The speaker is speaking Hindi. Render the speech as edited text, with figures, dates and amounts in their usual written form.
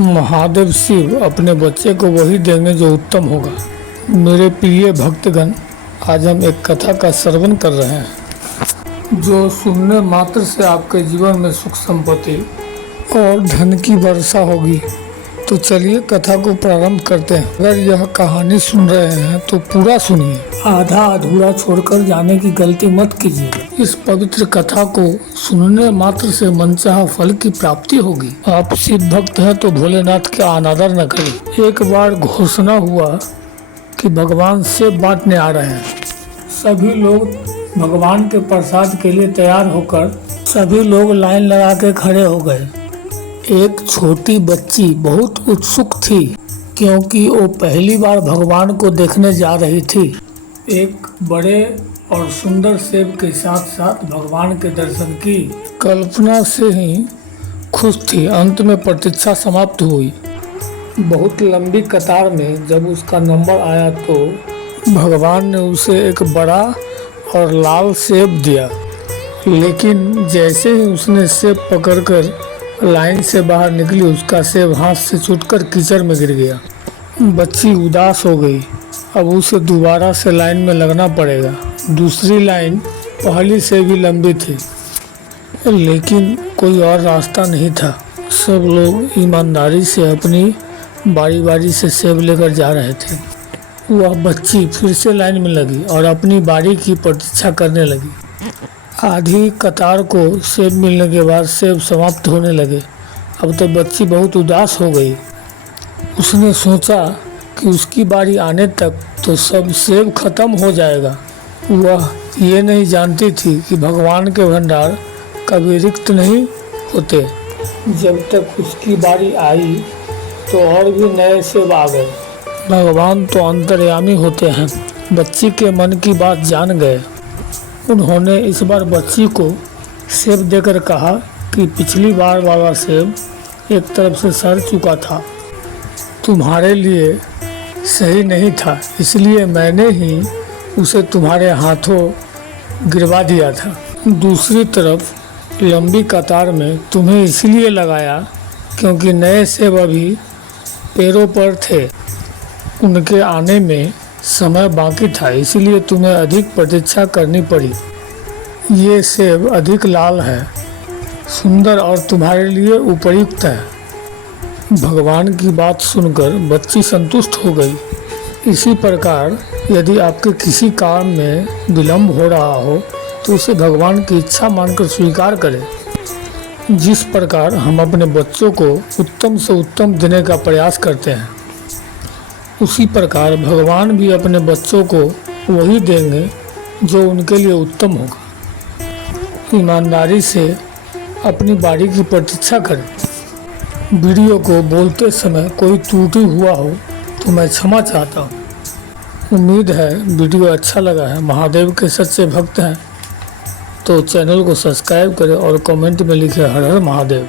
महादेव शिव अपने बच्चे को वही देंगे जो उत्तम होगा। मेरे प्रिय भक्तगण, आज हम एक कथा का श्रवण कर रहे हैं जो सुनने मात्र से आपके जीवन में सुख संपत्ति और धन की वर्षा होगी। तो चलिए कथा को प्रारंभ करते हैं। अगर यह कहानी सुन रहे हैं तो पूरा सुनिए, आधा अधूरा छोड़कर जाने की गलती मत कीजिए। इस पवित्र कथा को सुनने मात्र से मनचाहा फल की प्राप्ति होगी। आप शिव भक्त हैं तो भोलेनाथ का अनादर न करें। एक बार घोषणा हुआ कि भगवान सेब बांटने आ रहे हैं। सभी लोग भगवान के प्रसाद के लिए तैयार होकर सभी लोग लाइन लगा के खड़े हो गए। एक छोटी बच्ची बहुत उत्सुक थी क्योंकि वो पहली बार भगवान को देखने जा रही थी। एक बड़े और सुंदर सेब के साथ साथ भगवान के दर्शन की कल्पना से ही खुश थी। अंत में प्रतीक्षा समाप्त हुई। बहुत लंबी कतार में जब उसका नंबर आया तो भगवान ने उसे एक बड़ा और लाल सेब दिया, लेकिन जैसे ही उसने सेब पकड़कर लाइन से बाहर निकली, उसका सेब हाथ से छूटकर कीचड़ में गिर गया। बच्ची उदास हो गई। अब उसे दोबारा से लाइन में लगना पड़ेगा। दूसरी लाइन पहली से भी लंबी थी, लेकिन कोई और रास्ता नहीं था। सब लोग ईमानदारी से अपनी बारी बारी से सेब लेकर जा रहे थे। वह बच्ची फिर से लाइन में लगी और अपनी बारी की प्रतीक्षा करने लगी। आधी कतार को सेब मिलने के बाद सेब समाप्त होने लगे। अब तो बच्ची बहुत उदास हो गई। उसने सोचा कि उसकी बारी आने तक तो सब सेब खत्म हो जाएगा। वह ये नहीं जानती थी कि भगवान के भंडार कभी रिक्त नहीं होते। जब तक उसकी बारी आई तो और भी नए सेब आ गए। भगवान तो अंतर्यामी होते हैं, बच्ची के मन की बात जान गए। उन्होंने इस बार बच्ची को सेब देकर कहा कि पिछली बार वाला सेब एक तरफ से सड़ चुका था, तुम्हारे लिए सही नहीं था, इसलिए मैंने ही उसे तुम्हारे हाथों गिरवा दिया था। दूसरी तरफ लंबी कतार में तुम्हें इसलिए लगाया क्योंकि नए सेब अभी पैरों पर थे, उनके आने में समय बाकी था, इसलिए तुम्हें अधिक प्रतीक्षा करनी पड़ी। ये सेब अधिक लाल है, सुंदर और तुम्हारे लिए उपयुक्त है। भगवान की बात सुनकर बच्ची संतुष्ट हो गई। इसी प्रकार यदि आपके किसी काम में विलंब हो रहा हो तो उसे भगवान की इच्छा मानकर स्वीकार करें। जिस प्रकार हम अपने बच्चों को उत्तम से उत्तम देने का प्रयास करते हैं, उसी प्रकार भगवान भी अपने बच्चों को वही देंगे जो उनके लिए उत्तम होगा। ईमानदारी से अपनी बारी की प्रतीक्षा करें। वीडियो को बोलते समय कोई त्रुटि हुआ हो तो मैं क्षमा चाहता हूँ। उम्मीद है वीडियो अच्छा लगा है। महादेव के सच्चे भक्त हैं तो चैनल को सब्सक्राइब करें और कमेंट में लिखें हर हर महादेव।